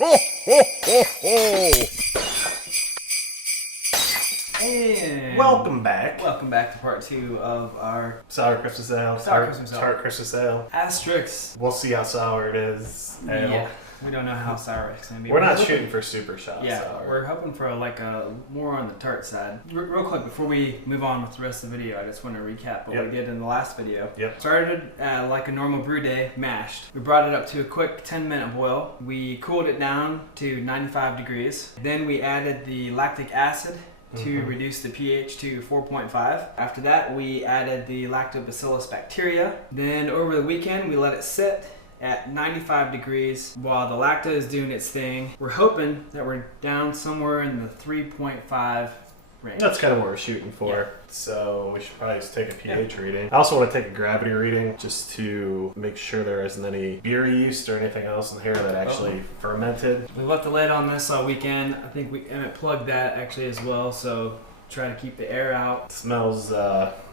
Ho, ho, ho, ho. And Welcome back. welcome back to part 2 of our Sour Christmas Ale. Sour Christmas Ale. Tart Christmas Ale. asterisks. We'll see how sour it is. Ale. Yeah, we don't know how sour it's gonna be. We're not hoping- shooting for super shot Yeah, sour. we're hoping for like a more on the tart side. Real quick before we move on with the rest of the video, I just want to recap what Yep. we did in the last video. Yep. Started like a normal brew day, mashed. We brought it up to a quick 10-minute boil. We cooled it down to 95 degrees. Then we added the lactic acid to reduce the pH to 4.5. After that, we added the lactobacillus bacteria. Then over the weekend, we let it sit at 95 degrees while the lacto is doing its thing. We're hoping that we're down somewhere in the 3.5 range. That's kind of what we're shooting for. Yeah. So we should probably just take a pH reading. I also want to take a gravity reading just to make sure there isn't any beer yeast or anything else in here that actually fermented. We left the lid on this all weekend. I think we plugged that actually as well, so try to keep the air out. It smells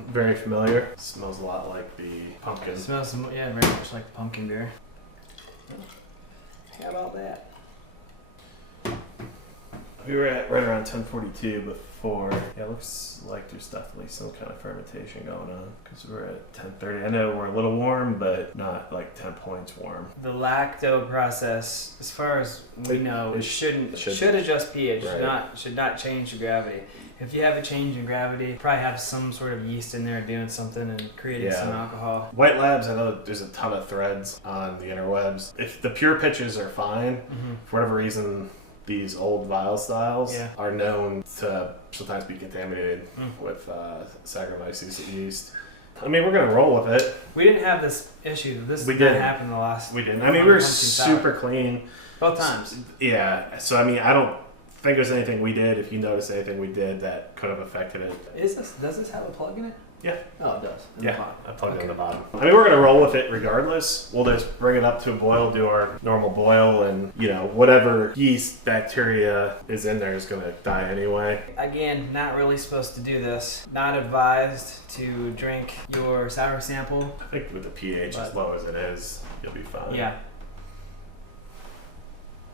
very familiar. It smells a lot like the pumpkin. It smells, very much like the pumpkin beer. How about that? We were at right around 1042 before. Yeah, it looks like there's definitely some kind of fermentation going on because we're at 1030. I know we're a little warm, but not like 10 points warm. The lacto process, as far as we know, it should adjust pH. Right. Should not change the gravity. If you have a change in gravity, probably have some sort of yeast in there doing something and creating some alcohol. White Labs, I know there's a ton of threads on the interwebs. If the pure pitches are fine, for whatever reason, these old vial styles are known to sometimes be contaminated with Saccharomyces yeast. I mean, we're going to roll with it. We didn't have this issue. This We didn't did. happen the last. We didn't. I mean, we were super clean. Both times. Yeah. So, I mean, I don't think there's anything we did. If you notice anything we did that could have affected it. Does this have a plug in it? Yeah. Oh, it does. Yeah, I plugged it in the bottom. I mean, we're going to roll with it regardless. We'll just bring it up to a boil, do our normal boil, and, whatever yeast bacteria is in there is going to die anyway. Again, not really supposed to do this. Not advised to drink your sour sample. I think with the pH as low as it is, you'll be fine. Yeah.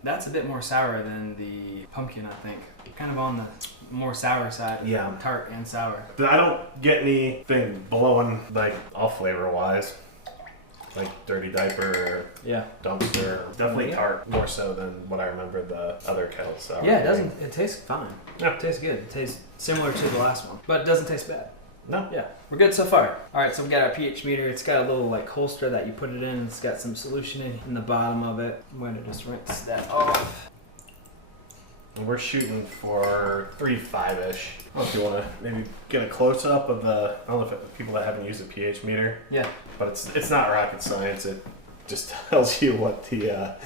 That's a bit more sour than the pumpkin, I think. Kind of on the more sour side. Yeah. Tart and sour. But I don't get anything blowing, like, all flavor-wise. Like dirty diaper or dumpster. Definitely tart more so than what I remember the other kettle sour. Yeah, it doesn't. It tastes fine. Yeah. It tastes good. It tastes similar to the last one, but it doesn't taste bad. No. Yeah, we're good so far. All right, so we got our pH meter. It's got a little like holster that you put it in. It's got some solution in the bottom of it. I'm going to just rinse that off. And we're shooting for 3.5-ish. I don't know if you want to maybe get a close-up of the, I don't know if people that haven't used a pH meter. Yeah. But it's not rocket science. It just tells you what the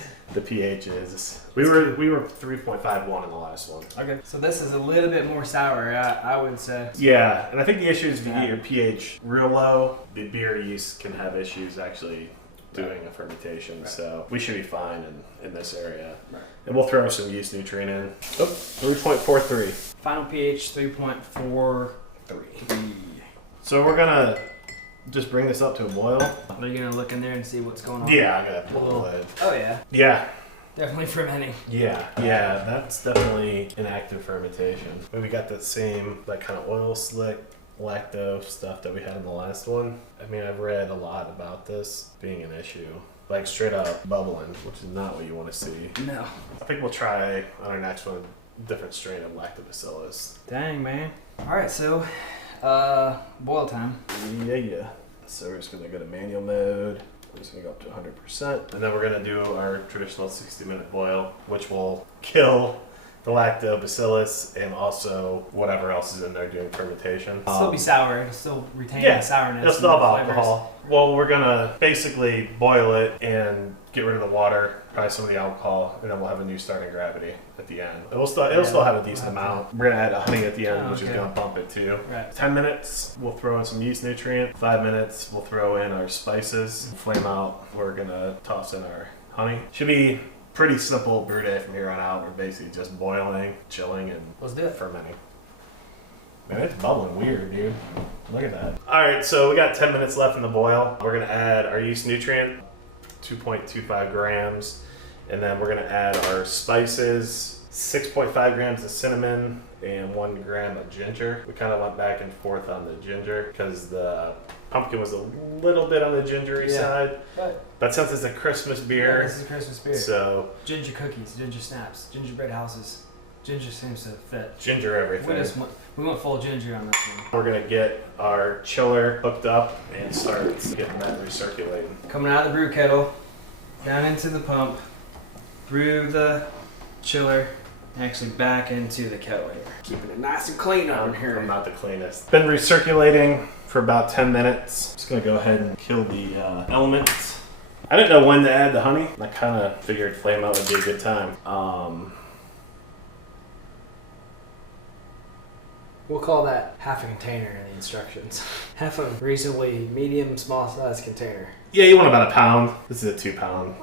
pH is. We were 3.51 in the last one. Okay. So this is a little bit more sour, I would say. Yeah, and I think the issue is if you get your pH real low, the beer yeast can have issues actually doing a fermentation. Right. So we should be fine in this area. Right. And we'll throw some yeast nutrient in. Oh, 3.43. Final pH 3.43. So we're gonna just bring this up to a boil. Are you gonna look in there and see what's going on? Yeah, I gotta pull the lid. Oh yeah. Yeah. Definitely fermenting. Yeah, that's definitely an active fermentation. But we got that same kind of oil slick lacto stuff that we had in the last one. I mean, I've read a lot about this being an issue. Like straight up bubbling, which is not what you want to see. No. I think we'll try on our next one a different strain of lactobacillus. Dang, man. All right, so boil time. Yeah. So we're just gonna go to manual mode. We're just gonna go up to 100%, and then we're gonna do our traditional 60-minute boil, which will kill the lactobacillus and also whatever else is in there doing fermentation. It'll still be sour. It'll still retain the sourness. It'll still have alcohol. Well, we're gonna basically boil it and get rid of the water, probably some of the alcohol, and then we'll have a new starting gravity at the end. It'll still have a decent amount. We're gonna add honey at the end, which is gonna bump it too. Right. 10 minutes, we'll throw in some yeast nutrient. 5 minutes, we'll throw in our spices. Flame out, we're gonna toss in our honey. Should be pretty simple brew day from here on out. We're basically just boiling, chilling, and fermenting. Man, it's bubbling weird, dude. Look at that. All right, so we got 10 minutes left in the boil. We're gonna add our yeast nutrient, 2.25 grams, And then we're gonna add our spices, 6.5 grams of cinnamon and 1 gram of ginger. We kind of went back and forth on the ginger because the pumpkin was a little bit on the gingery side. But since it's a Christmas beer, this is a Christmas beer. so Ginger cookies, ginger snaps, gingerbread houses. Ginger seems to fit. ginger everything. We went full ginger on this one. We're gonna get our chiller hooked up and start getting that recirculating. Coming out of the brew kettle, down into the pump, through the chiller, actually back into the kettle here. Keeping it nice and clean on here. I'm not the cleanest. Been recirculating for about 10 minutes. Just gonna go ahead and kill the elements. I didn't know when to add the honey. I kind of figured flame out would be a good time. We'll call that half a container in the instructions. Half a reasonably medium, small size container. Yeah, you want about a pound. This is a 2 pound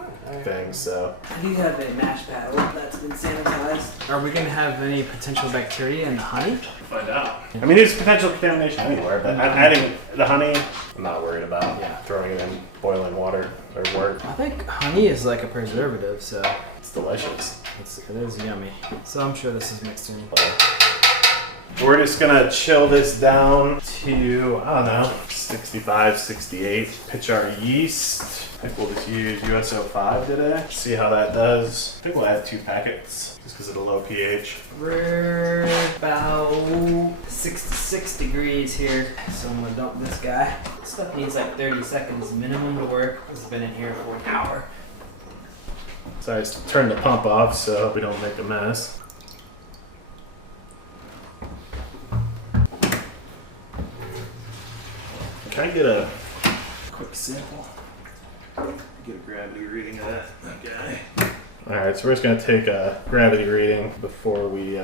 thing, so. I do have a mash paddle that's been sanitized. Are we gonna have any potential bacteria in the honey? Find out. I mean, there's potential contamination anywhere, but adding the honey, I'm not worried about. Throwing it in boiling water or work. I think honey is like a preservative, so It's delicious. it is yummy. So I'm sure this is mixed in. We're just gonna chill this down to, I don't know, 65, 68. Pitch our yeast. I think we'll just use USO5 today. See how that does. I think we'll add 2 packets just because of the low pH. We're about 66 degrees here, so I'm gonna dump this guy. This stuff needs like 30 seconds minimum to work. It's been in here for an hour. So I just turned the pump off so we don't make a mess. Can I get a quick sample? Get a gravity reading of that guy. Alright, so we're just going to take a gravity reading before we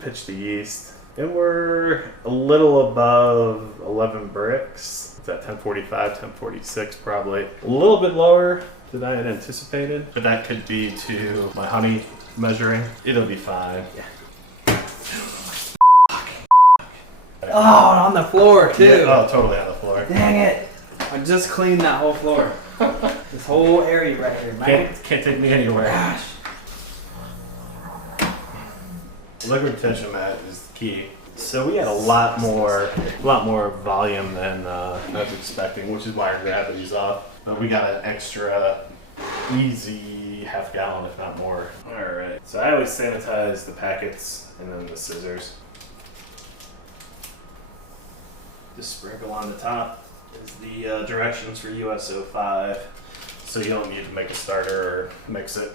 pitch the yeast. And we're a little above 11 bricks. It's at 1045, 1046 probably. A little bit lower than I had anticipated. But that could be to my honey measuring. It'll be fine. Yeah. Oh, on the floor too. Yeah, oh, totally on the floor. Dang it. I just cleaned that whole floor. This whole area right here, man. Can't take me anywhere. Gosh. Liquid retention mat is key. So we had a lot more volume than I was expecting, which is why our gravity's off. But we got an extra easy half gallon, if not more. All right. So I always sanitize the packets and then the scissors. Just sprinkle on the top is the directions for USO5, so you don't need to make a starter or mix it.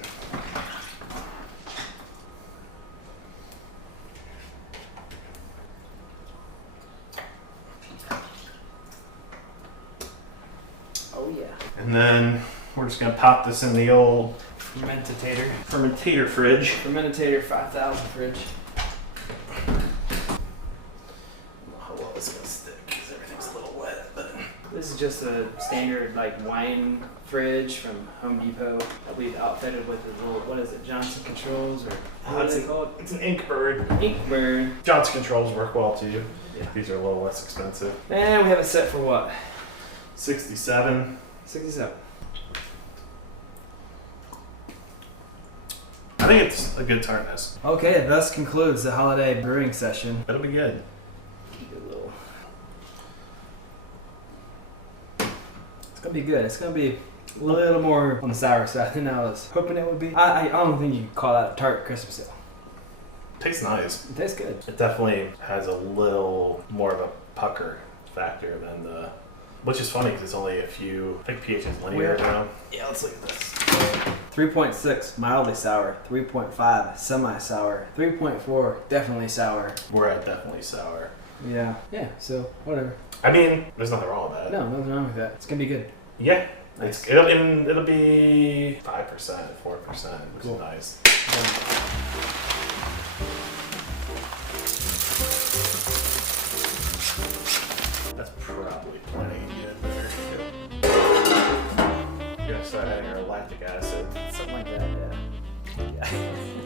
Oh yeah. And then we're just gonna pop this in the old Fermentator fridge. Fermentator 5000 fridge. How well it's gonna stick because everything's a little wet, but This is just a standard like wine fridge from Home Depot that we've outfitted with a little, what is it, Johnson Controls or what is it called? It's an Inkbird. Inkbird. Johnson Controls work well too. Yeah. These are a little less expensive. And we have it set for what? 67. 67. I think it's a good tartness. Okay, thus concludes the holiday brewing session. It'll be good. It's gonna be good. It's gonna be a little more on the sour side than I was hoping it would be. I don't think you can call that a tart Christmas ale. Tastes nice. It tastes good. It definitely has a little more of a pucker factor than the, which is funny because it's only a few, I think pH is linear now. Yeah, let's look at this. 3.6, mildly sour. 3.5, semi-sour. 3.4, definitely sour. We're at definitely sour. Yeah. Yeah, so whatever. I mean, there's nothing wrong with that. No, nothing wrong with that. It's gonna be good. Yeah. Nice. It'll be 5%, 4%, which Cool. is nice. That's probably plenty good there. You're gonna start adding your lactic acid. Something like that, yeah.